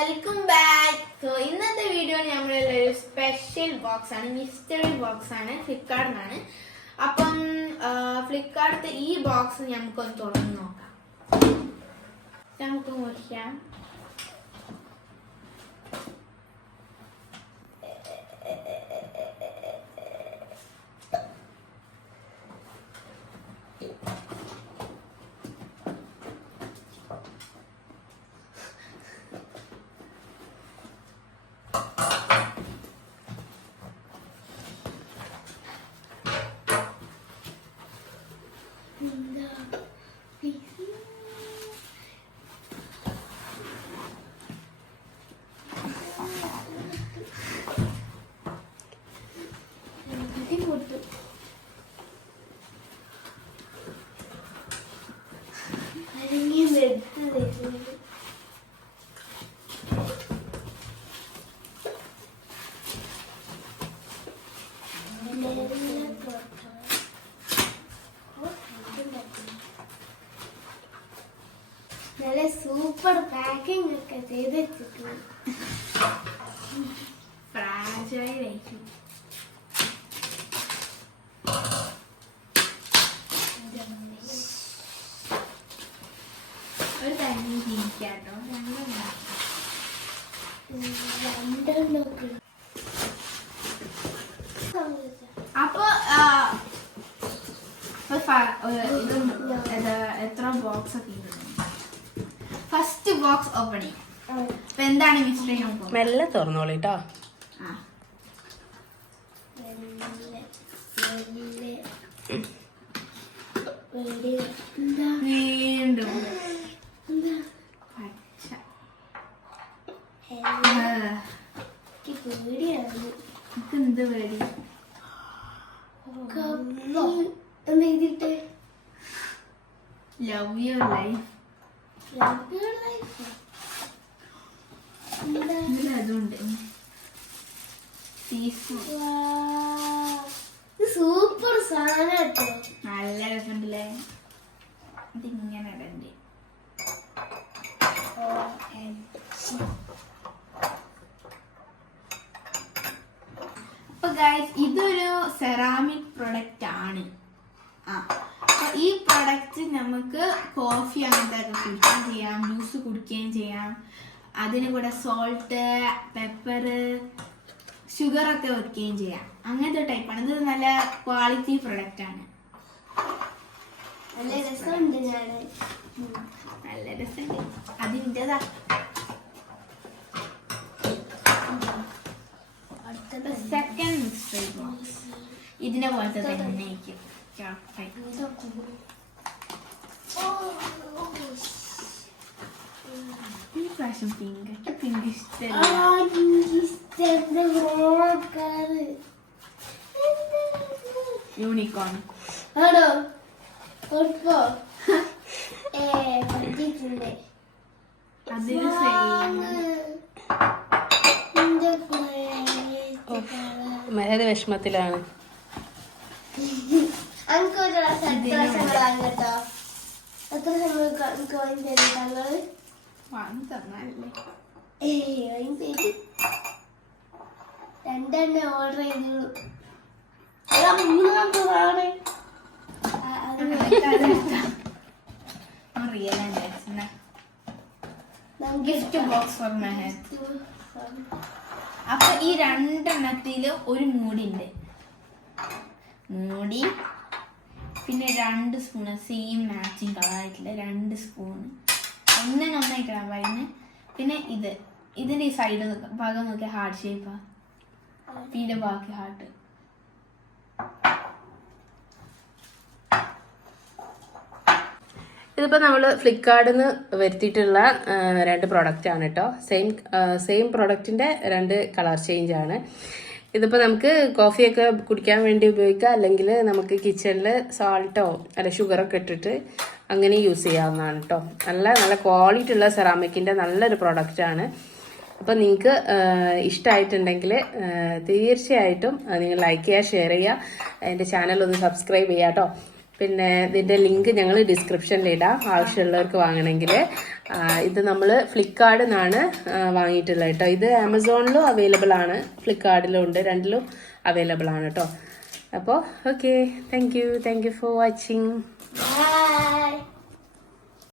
Welcome back. So ഇന്നത്തെ video നമ്മളുള്ള ഒരു special box ആണ്, മിസ്റ്ററി ബോക്സ് ആണ്, ഫ്ലിപ്കാർട്ടിനാണ്. അപ്പം ഫ്ലിപ്കാർട്ടിത്തെ ഈ ബോക്സ് നമുക്കൊന്ന് തുറന്ന് നോക്കാം. നമുക്ക് നോക്കാം. നല്ല സൂപ്പർ പാക്കിംഗ് ഒക്കെ ചെയ്ത് വെച്ചിട്ടുണ്ട്. ഒരു തന്നെ ജീവിക്കാട്ടോ. അപ്പൊ എത്ര ബോക്സ് ഒക്കെ ഫസ്റ്റ് ബോക്സ് ഓപ്പണിംഗ്. അപ്പൊ എന്താണ് മിസ്റ്ററി? മെല്ലെ തുറന്നോളിട്ടോ. വീണ്ടും എന്ത് പേടി? Love your life. അതുണ്ട്. സൂപ്പർ സാധനം, നല്ല രസമുണ്ടല്ലേ? ഇതിങ്ങനെ ഇടണ്ടേ. അപ്പൊ ഗൈസ്, ഇതൊരു സെറാമിക് പ്രൊഡക്റ്റ് ആണ്. ഈ പ്രൊഡക്റ്റ് നമുക്ക് കോഫി അങ്ങനത്തെ കുടിക്കുകയും ചെയ്യാം, ജ്യൂസ് കുടിക്കുകയും ചെയ്യാം. അതിന് കൂടെ സോൾട്ട്, പെപ്പർ, ഷുഗർ ഒക്കെ വെക്കുകയും ചെയ്യാം. അങ്ങനത്തെ ടൈപ്പാണ്. ഇത് നല്ല ക്വാളിറ്റി പ്രൊഡക്റ്റ് ആണ്. നല്ല രസമുണ്ട്. നല്ല രസമുണ്ട്. അതിൻ്റെതാ സെക്കൻഡ് മിസ്റ്ററി ബോക്സ്. ഇതിനെ പോലത്തെ തന്നെ ആയിരിക്കും. ഈ പ്രാവശ്യം പിങ്ക് ഇഷ്ടമല്ല. യൂണിക്കോൺ ആണോ? അതിന് സെയിം. മഹേത് വിഷമത്തിലാണ്. രണ്ടെണ്ണം ഓർഡർ ചെയ്തു. ഗിഫ്റ്റ് ബോക്സ് ഫോർ മെഹേത്. അപ്പൊ ഈ രണ്ടെണ്ണത്തില് ഒരു മൂടി ഉണ്ട്. മൂടി, പിന്നെ 2 സ്പൂണ് സെയിം മാച്ചിങ് കളറായിട്ടുള്ള 2 സ്പൂണ്. ഒന്നിനൊന്നായിട്ടാണ് പറയുന്നത്. പിന്നെ ഇതിന്റെ ഈ സൈഡ് ഭാഗം നോക്കിയാൽ ഹാർട്ട് ഷേപ്പാ. പിന്നെ ബാക്കി ഹാർട്ട്. ഇതിപ്പോൾ നമ്മൾ ഫ്ലിപ്കാർട്ടിൽ നിന്ന് വരുത്തിയിട്ടുള്ള 2 പ്രൊഡക്റ്റാണ് കേട്ടോ. സെയിം പ്രൊഡക്റ്റിൻ്റെ 2 കളർ ചേഞ്ച് ആണ്. ഇതിപ്പോൾ നമുക്ക് കോഫിയൊക്കെ കുടിക്കാൻ വേണ്ടി ഉപയോഗിക്കാം, അല്ലെങ്കിൽ നമുക്ക് കിച്ചണിൽ സാൾട്ടോ അല്ല ഷുഗറൊക്കെ ഇട്ടിട്ട് അങ്ങനെ യൂസ് ചെയ്യാവുന്നതാണ് കേട്ടോ. നല്ല ക്വാളിറ്റി ഉള്ള സെറാമിക്കിൻ്റെ നല്ലൊരു പ്രൊഡക്റ്റാണ്. അപ്പോൾ നിങ്ങൾക്ക് ഇഷ്ടമായിട്ടുണ്ടെങ്കിൽ തീർച്ചയായിട്ടും നിങ്ങൾ ലൈക്ക് ചെയ്യുക, ഷെയർ ചെയ്യുക, എൻ്റെ ചാനൽ ഒന്ന് സബ്സ്ക്രൈബ് ചെയ്യുക കേട്ടോ. പിന്നെ ഇതിൻ്റെ ലിങ്ക് ഞങ്ങൾ ഡിസ്ക്രിപ്ഷനിൽ ഇടാം ആവശ്യമുള്ളവർക്ക് വാങ്ങണമെങ്കിൽ. ഇത് നമ്മൾ ഫ്ലിപ്കാർട്ടിൽ നിന്നാണ് വാങ്ങിയിട്ടുള്ളത് കേട്ടോ. ഇത് ആമസോണിലും അവൈലബിൾ ആണ്, ഫ്ലിപ്കാർട്ടിലും ഉണ്ട്, രണ്ടിലും അവൈലബിൾ ആണ് കേട്ടോ. അപ്പോൾ okay, thank you for watching. By.